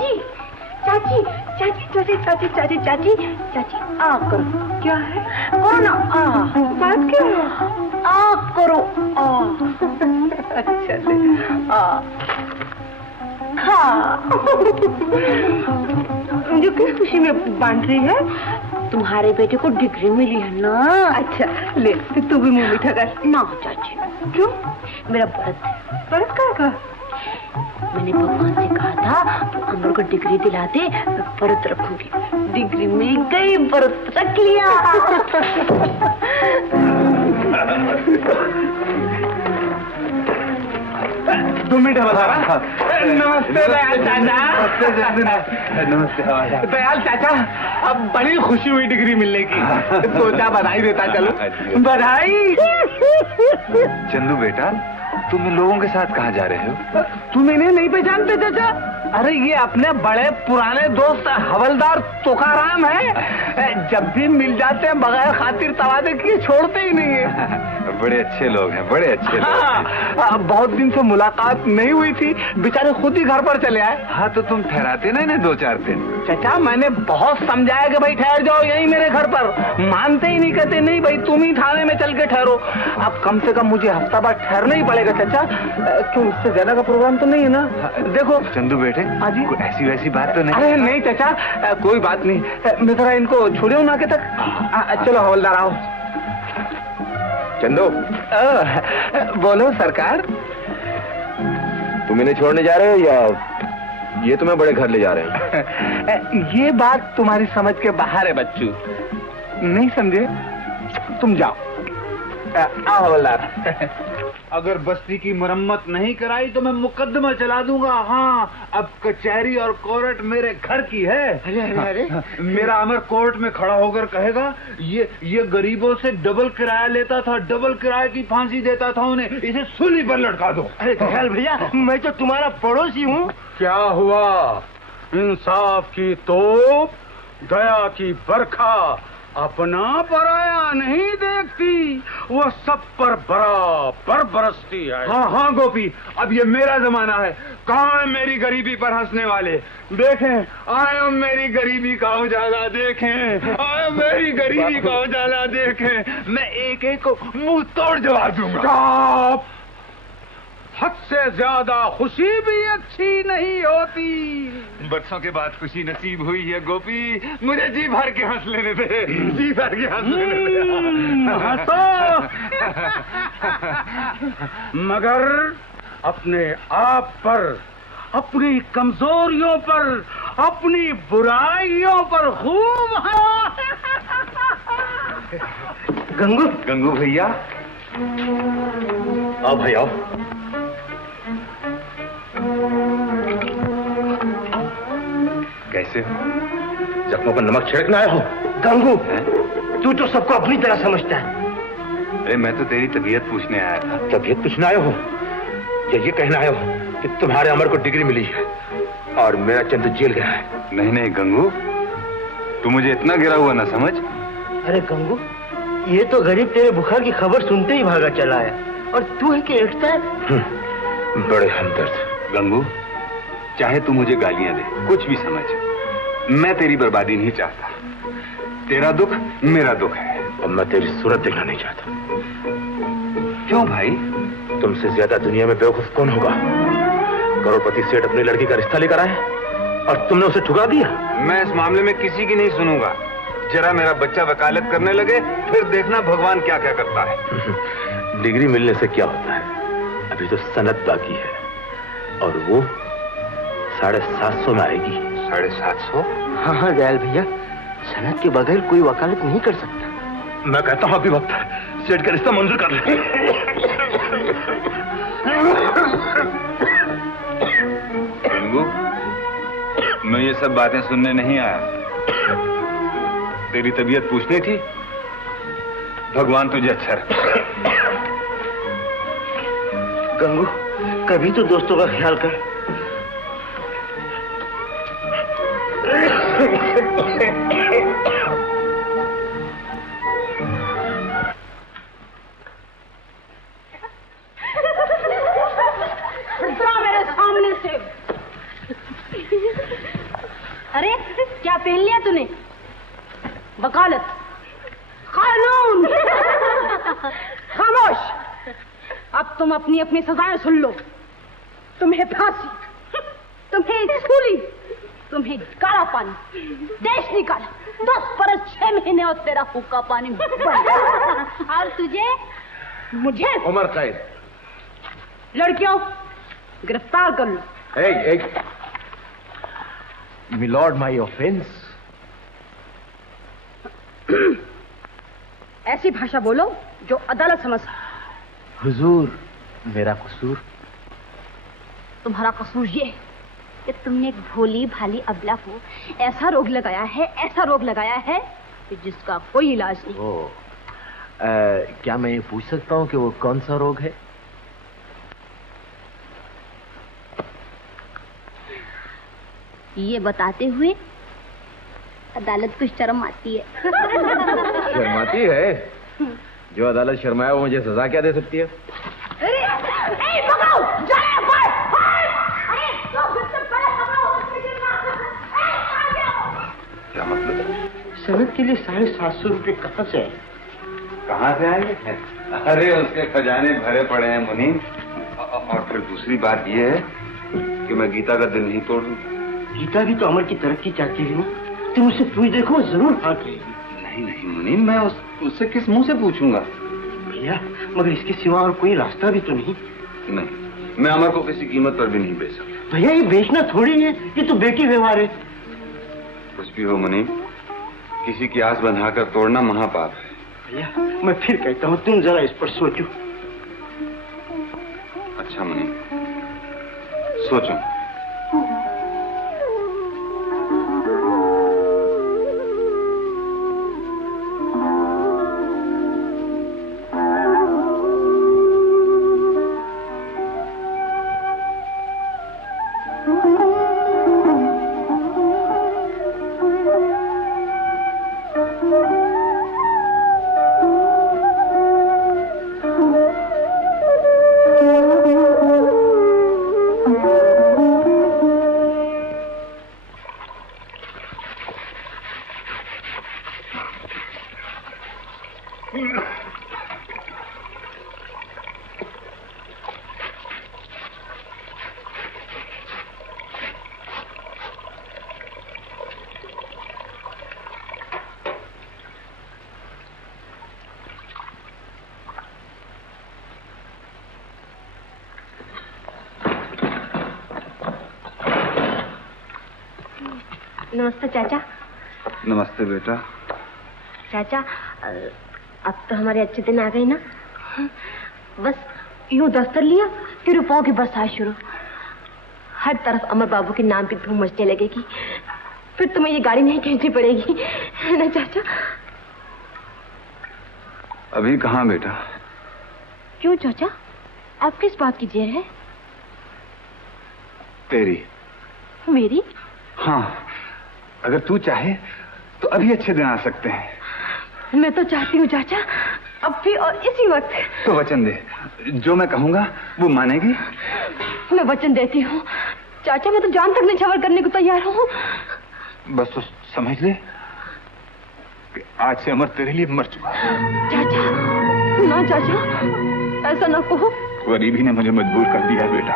चाची चाची चाची चाची चाची चाची चाची चाची आ करो। क्या है? करो ना आ। बात क्या है? आ करो आ। अच्छा से आ। हाँ। मुझे किस खुशी में बांध रही है? तुम्हारे बेटे को डिग्री मिली है ना। अच्छा ले तू भी मुंह मीठा कर। ना चाची। क्यों? मेरा व्रत है। व्रत का? मैंने भगवान से कहा था तो अमर को डिग्री दिलाते मैं व्रत रखूंगी। डिग्री मिल गई, व्रत रख लिया। तुम मीठा बता रहा। नमस्ते दयाल चाचा। नमस्ते दयाल चाचा, अब बड़ी खुशी हुई डिग्री मिलने की। सोचा बधाई देता चलो। बधाई। चंदू बेटा, तुम इन लोगों के साथ कहाँ जा रहे हो? तुम इन्हें नहीं पहचानते चाचा? अरे ये अपने बड़े पुराने दोस्त हवलदार तुकाराम है। जब भी मिल जाते हैं बगैर खातिर तवादे किए छोड़ते ही नहीं है। बड़े अच्छे लोग हैं, बड़े अच्छे लोग हैं। बहुत दिन से मुलाकात नहीं हुई थी, बेचारे खुद ही घर पर चले आए। हाँ तो तुम ठहराते ना इन्हें 2-4 दिन। चाचा मैंने बहुत समझाया कि भाई ठहर जाओ यहीं मेरे घर पर, मानते ही नहीं, कहते नहीं भाई तुम ही थाने में चल के ठहरो। अब कम से कम मुझे हफ्ता बाद ठहरना ही पड़ेगा चाचा। क्यों, इससे ज्यादा का प्रोग्राम तो नहीं है ना? देखो चंदू बेटे, हाँ जी? ऐसी वैसी बात तो नहीं? अरे नहीं चाचा, कोई बात नहीं। मैं जरा इनको छोड़े हूँ नाके तक। चलो हवलदार आओ। चंदू, बोलो सरकार। तुम इन्हें छोड़ने जा रहे हो या ये तुम्हें बड़े घर ले जा रहे हैं? ये बात तुम्हारी समझ के बाहर है बच्चू, नहीं समझे? तुम जाओ। आओ हवलदार। अगर बस्ती की मरम्मत नहीं कराई तो मैं मुकदमा चला दूंगा। हाँ, अब कचहरी और कोर्ट मेरे घर की है। अरे अरे अरे, मेरा अमर कोर्ट में खड़ा होकर कहेगा ये गरीबों से डबल किराया लेता था, डबल किराए की फांसी देता था उन्हें, इसे सूली पर लटका दो। अरे दयाल भैया, मैं तो तुम्हारा पड़ोसी हूँ। क्या हुआ? इंसाफ की तोप, दया की बरखा, अपना पराया नहीं देखती, वो सब पर बराबर बरसती है। हाँ हाँ गोपी, अब ये मेरा जमाना है। कहाँ है मेरी गरीबी पर हंसने वाले? देखें, आए मेरी गरीबी का उजाला देखें, आए मेरी गरीबी का उजाला देखें। मैं एक एक को मुंह तोड़ जवाब दूंगा। हद से ज्यादा खुशी भी अच्छी नहीं होती। बरसों के बाद खुशी नसीब हुई है गोपी, मुझे जी भर के हंस लेने दे, जी भर के हंस लेने दे। हंसो, मगर अपने आप पर, अपनी कमजोरियों पर, अपनी बुराइयों पर खूब गंगू। गंगू भैया, आओ भाई आओ। कैसे हो? जख्मों पर नमक छिड़कने आए हो? गंगू, तू तो सबको अपनी तरह समझता है। अरे मैं तो तेरी तबीयत पूछने आया था। तबीयत पूछने आए हो या ये कहना आए हो कि तुम्हारे अमर को डिग्री मिली है और मेरा चंदू जेल गया है? नहीं नहीं गंगू, तू मुझे इतना गिरा हुआ ना समझ। अरे गंगू, ये तो गरीब तेरे बुखार की खबर सुनते ही भागा चला है और तू है कि एकता है। बड़े हमदर्द। गंगू, चाहे तू मुझे गालियां दे, कुछ भी समझ, मैं तेरी बर्बादी नहीं चाहता। तेरा दुख मेरा दुख है और मैं तेरी सूरत देखना नहीं चाहता। क्यों भाई? तुमसे ज्यादा दुनिया में बेवकूफ कौन होगा? करोड़पति सेठ अपनी लड़की का रिश्ता लेकर आए और तुमने उसे ठुकरा दिया। मैं इस मामले में किसी की नहीं सुनूंगा। जरा मेरा बच्चा वकालत करने लगे, फिर देखना भगवान क्या क्या करता है। डिग्री मिलने से क्या होता है? अभी तो सनद बाकी है और वो 750 में आएगी। 750? हाँ हाँ दयाल भैया, सनद के बगैर कोई वकालत नहीं कर सकता। मैं कहता हूँ अभी वक्त है, सेठ का रिश्ता मंजूर कर ले। गंगू, मैं ये सब बातें सुनने नहीं आया, तेरी तबीयत पूछनी थी। भगवान तुझे अच्छा रखे। गंगू, कभी तो दोस्तों का ख्याल कर। मेरे सामने से अरे क्या पहन लिया तूने? वकालत, कानून। खामोश। अब तुम अपनी अपनी सजाएं सुन लो। तुम्हें फांसी, तुम्हें सूली, तुम्हें काला पानी, देश निकाला, 10 बरस 6 महीने और तेरा हुक्का पानी और तुझे मुझे उमर कैद। लड़कियों गिरफ्तार कर लो। मिलॉर्ड माई ऑफेंस। ऐसी भाषा बोलो जो अदालत समझ। हुजूर, मेरा कसूर? तुम्हारा कसूर ये कि तुमने एक भोली भाली अबला को ऐसा रोग लगाया है कि जिसका कोई इलाज नहीं। क्या मैं ये पूछ सकता हूँ कि वो कौन सा रोग है? ये बताते हुए अदालत को शर्म आती है। शर्माती है? जो अदालत शर्माया वो मुझे सजा क्या दे सकती है? क्या मतलब? सनद के लिए 750 रुपए कहाँ से आए? कहाँ से आएंगे? अरे उसके खजाने भरे पड़े हैं मुनीम। और फिर दूसरी बात यह है कि मैं गीता का दिल नहीं तोड़ दूं। गीता भी तो अमर की तरक्की चाहती है ना। तुम उसे पूछ देखो, जरूर हाथ रहेगी। नहीं मुनीम, मैं उससे किस मुंह से पूछूंगा? भैया, मगर इसके सिवा और कोई रास्ता भी तो नहीं। नहीं, मैं अमर को किसी कीमत पर भी नहीं बेच सकता। भैया, ये बेचना थोड़ी है, ये तो बेटी व्यवहार है। कुछ भी हो मुनीम, किसी की आस बंधाकर तोड़ना महापाप है। भैया, मैं फिर कहता हूँ, तुम जरा इस पर सोचो। अच्छा मुनीम, सोचो। नमस्ते चाचा। नमस्ते बेटा। चाचा, अब तो हमारे अच्छे दिन आ गए ना। बस यूं दफ्तर लिया कि रुपयों की बरसात शुरू। हर तरफ अमर बाबू के नाम की धूम मचने लगेगी। फिर तुम्हें ये गाड़ी नहीं खींचनी पड़ेगी, है ना चाचा? अभी कहाँ बेटा? क्यों चाचा, आप किस बात की जेर है? तेरी। मेरी? हाँ, अगर तू चाहे तो अभी अच्छे दिन आ सकते हैं। मैं तो चाहती हूँ चाचा, अब भी और इसी वक्त। तो वचन दे, जो मैं कहूँगा वो मानेगी? मैं वचन देती हूँ चाचा, मैं तो जान तक निछावर करने को तैयार हूँ। बस तो समझ ले कि आज से अमर तेरे लिए मर चुका है। चाचा, ना चाचा, ऐसा ना कहो। गरीबी ने मुझे मजबूर कर दिया है बेटा।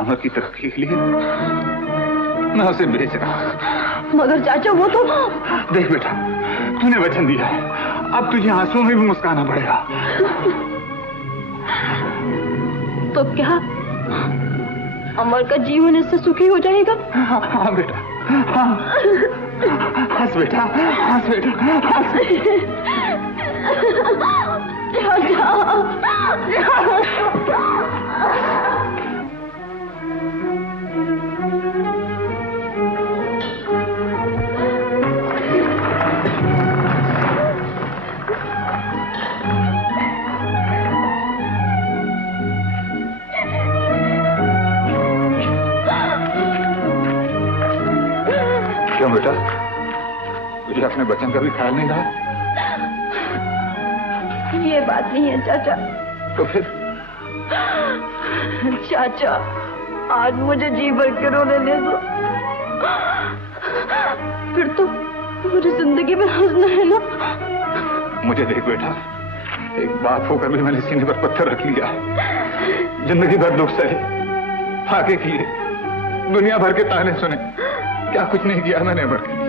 अमर की तरक्की के लिए मैं उसे बेच रहा हूँ। मगर चाचा, वो तो। देख बेटा, तूने वचन दिया है, अब तुझे आंसुओं में भी मुस्काना पड़ेगा। तो क्या अमर का जीवन इससे सुखी हो जाएगा? हाँ बेटा, हाँ। हंस बेटा, हंस बेटा, हंस। क्यों बेटा, तुझे अपने बच्चन का भी ख्याल नहीं रहा? ये बात नहीं है चाचा। तो फिर? चाचा, आज मुझे जी भर के रोने दे दो। फिर तो मुझे जिंदगी में हंसना है ना। मुझे देख बेटा, एक बाप होकर भी मैंने सीने पर पत्थर रख लिया। जिंदगी भर दुख सहे, फाके किए, दुनिया भर के ताने सुने, क्या कुछ नहीं किया मैंने अमर के लिए।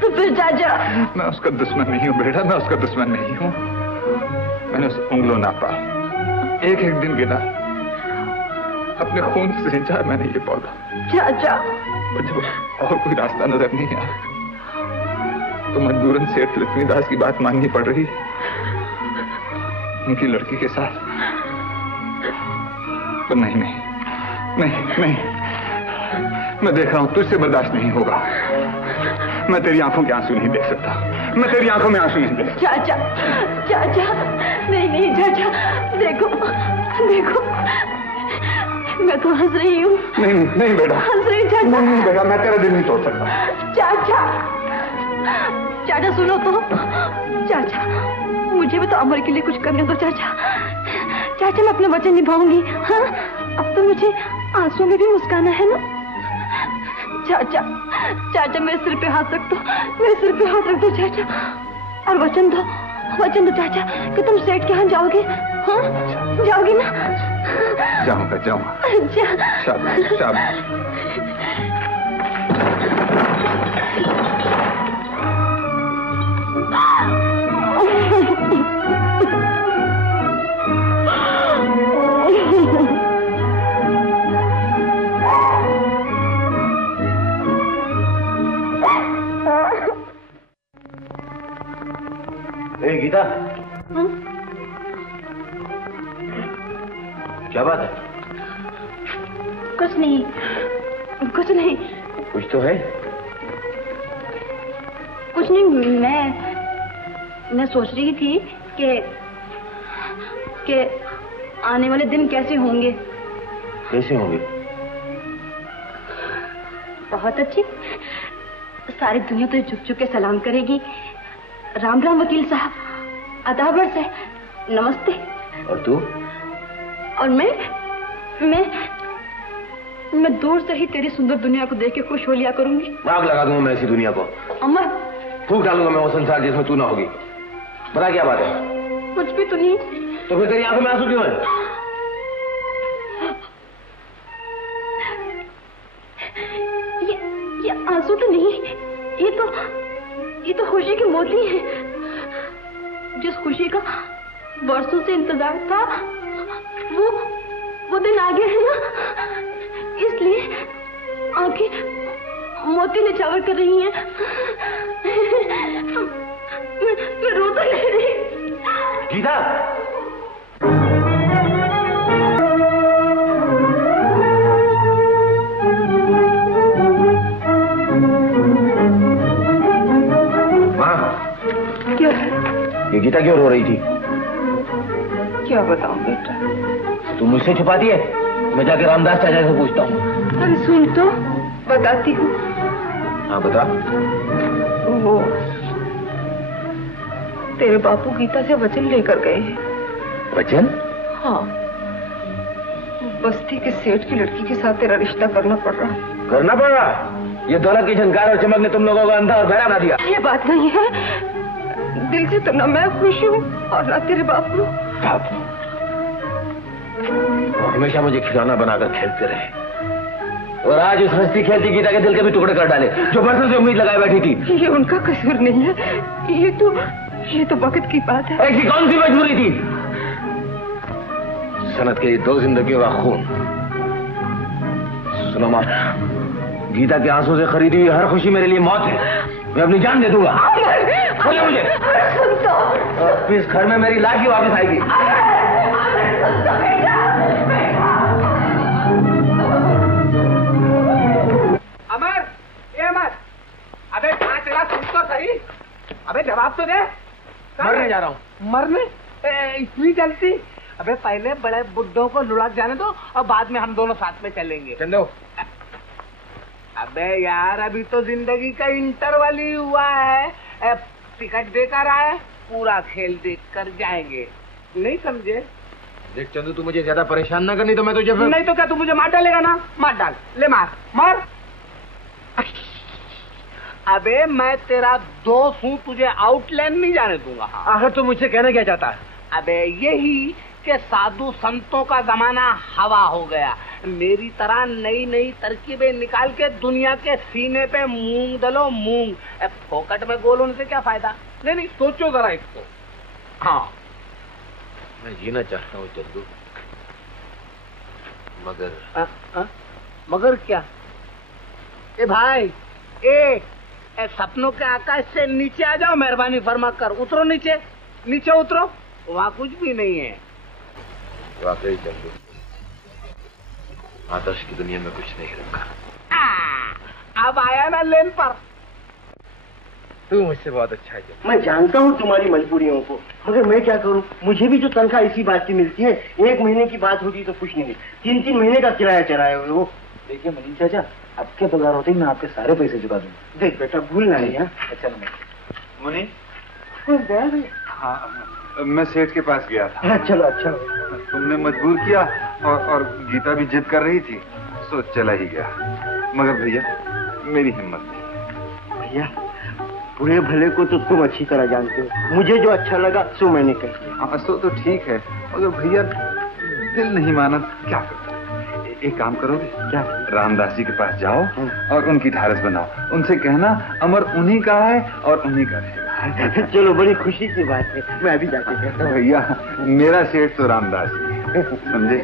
तो फिर चाचा? मैं उसका दुश्मन नहीं हूँ बेटा, मैं उसका दुश्मन नहीं हूँ। मैंने उसे उंगलों नापा, एक एक दिन गिना, अपने खून से सिंचा मैंने ये पौधा। चाचा, मुझे और कोई रास्ता नजर नहीं आया तो मजबूरन सेठ लक्ष्मीदास की बात माननी पड़ रही उनकी लड़की के साथ। पर नहीं नहीं नहीं नहीं, मैं देख रहा हूं तुझसे बर्दाश्त नहीं होगा। मैं तेरी आंखों के आंसू नहीं देख सकता, मैं तेरी आंखों में आंसू नहीं देख सकता। चाचा, चाचा, नहीं नहीं चाचा, देखो देखो, मैं तो हंस रही हूँ। नहीं नहीं नहीं बेटा, हंस रही चाचा। नहीं बेटा, मैं तेरा दिल नहीं तोड़ सकता। चाचा, चाचा सुनो तो। चाचा, मुझे भी तो अमर के लिए कुछ करने दो चाचा। चाचा, मैं अपना वचन निभाऊंगी। हाँ, अब तो मुझे आंसू में भी मुस्काना है ना। चाचा, चाचा मेरे सिर पे हाथ रख दो, मेरे सिर पे हाथ रख दो चाचा, और वचन दो चाचा कि तुम सेठ के यहाँ जाओगे। हाँ, जाओगे ना? जाऊंगा जाऊंगा। शाबाश शाबाश। गीता, क्या बात है? कुछ नहीं, कुछ नहीं। कुछ तो है। कुछ नहीं, मैं सोच रही थी कि आने वाले दिन कैसे होंगे। कैसे होंगे? बहुत अच्छी। सारी दुनिया तो झुक झुक के सलाम करेगी। राम राम वकील साहब, अदाबर से नमस्ते। और तू? और मैं दूर से ही तेरी सुंदर दुनिया को देख के खुश हो लिया करूंगी। आग लगा दूंगा मैं ऐसी दुनिया को। अमर, फूंक डालूंगा मैं वो संसार जिसमें तू ना होगी। बता क्या बात है? कुछ भी तो नहीं। तो फिर तेरी आंखों में आंसू क्यों है? ये आंसू तो नहीं, ये तो खुशी के मोती हैं। जिस खुशी का बरसों से इंतजार था, वो दिन आ गया है ना, इसलिए आंखें मोती निछावर कर रही हैं। मैं रो तो नहीं रही। गीता, क्या है? ये गीता क्यों रो रही थी? क्या बताऊं बेटा? तू मुझसे छुपाती है? मैं जाके रामदास चाचा से पूछता हूँ। अरे सुन तो, बताती हूँ। हाँ बता। वो तेरे बापू गीता से वचन लेकर गए हैं। वचन? हाँ, बस्ती के सेठ की लड़की के साथ तेरा रिश्ता करना पड़ रहा है। करना पड़ रहा? ये दौलत की झनकार और चमक ने तुम लोगों को अंधा और बहरा बना दिया। ये बात नहीं है, दिल से तो ना मैं खुश हूँ और ना तेरे बापू। बापू हमेशा मुझे खिलौना बनाकर खेलते रहे, और आज उस हंसती खेलती गीता के दिल के भी टुकड़े कर डाले जो बरसों से उम्मीद लगाए बैठी थी। ये उनका कसूर नहीं है, ये तो वक्त की बात है। ऐसी कौन सी मजबूरी थी? सनत के 2 जिंदगियों का खून। सुनो माँ, गीता के आंसू से खरीदी हुई हर खुशी मेरे लिए मौत है। मैं अपनी जान दे दूंगा। बोले मुझे, और इस घर में मेरी लाश ही वापस आएगी। अमर, ये अमर, अबे कहाँ चला? सुन तो सही, अबे जवाब तो दे। मरने जा रहा हूँ। मरने? इतनी जल्दी? अबे पहले बड़े बुड्ढों को लुढ़क जाने दो और बाद में हम दोनों साथ में चलेंगे। चंदो, अबे यार, अभी तो जिंदगी का इंटरवल ही हुआ है। टिकट देकर आए, पूरा खेल देख कर जाएंगे, नहीं समझे? देख चंदू, तू मुझे ज्यादा परेशान ना करनी तो मैं तुझे नहीं तो क्या तू मुझे मार डालेगा ना? मार डाल, ले मार मार। अबे मैं तेरा दोस्त हूँ, तुझे आउटलाइन नहीं जाने दूंगा। आखिर तुम मुझसे कहना क्या चाहता है? अबे यही कि साधु संतों का जमाना हवा हो गया। मेरी तरह नई नई तरकीबें निकाल के दुनिया के सीने पे मूंग डलो, मूंग। फोकट में गोल होने से क्या फायदा? नहीं, सोचो जरा इसको। हाँ, मैं जीना चाहता हूँ चंदू, मगर मगर क्या? ए भाई, ए सपनों के आकाश से नीचे आ जाओ, मेहरबानी फरमा कर। उतरो नीचे, नीचे उतरो, वहाँ कुछ भी नहीं है। वाकई चंदू, आदर्श की दुनिया में कुछ नहीं रखा। अब आया ना लेन पर। तू मुझसे बहुत अच्छा है चंदू। मैं जानता हूँ तुम्हारी मजबूरियों को, मगर मैं क्या करूँ? मुझे भी तो तनख्वाह इसी बात की मिलती है। 1 महीने की बात होती तो कुछ नहीं, 3-3 महीने का किराया चढ़ाए हुए हो। देखिए मनीष चाचा, आपके पगार होते ही मैं आपके सारे पैसे चुका दूंगा। देख बेटा, भूलना नहीं है। अच्छा मुनि, हाँ, मैं सेठ के पास गया था। चलो, अच्छा। तुमने मजबूर किया और गीता भी जिद कर रही थी, सो चला ही गया। मगर भैया, मेरी हिम्मत नहीं। भैया, बुरे भले को तो तुम अच्छी तरह जानते हो। मुझे जो अच्छा लगा सो मैंने कह दिया। हाँ, सो तो ठीक है, मगर भैया दिल नहीं माना, क्या करो? एक काम करोगे क्या? रामदास जी के पास जाओ और उनकी ढारस बनाओ। उनसे कहना अमर उन्हीं का है और उन्हीं का रहेगा। चलो, बड़ी खुशी की बात है। मैं अभी जाके कहता हूँ। भैया, मेरा सेठ तो रामदास जी है, समझे?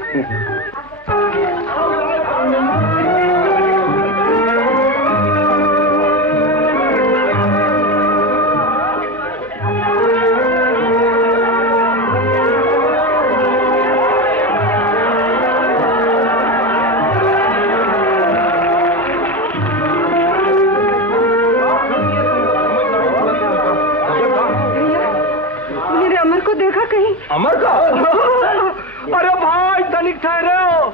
अमर को देखा कहीं? अमर का? अरे भाई, तनिक ठहरे हो।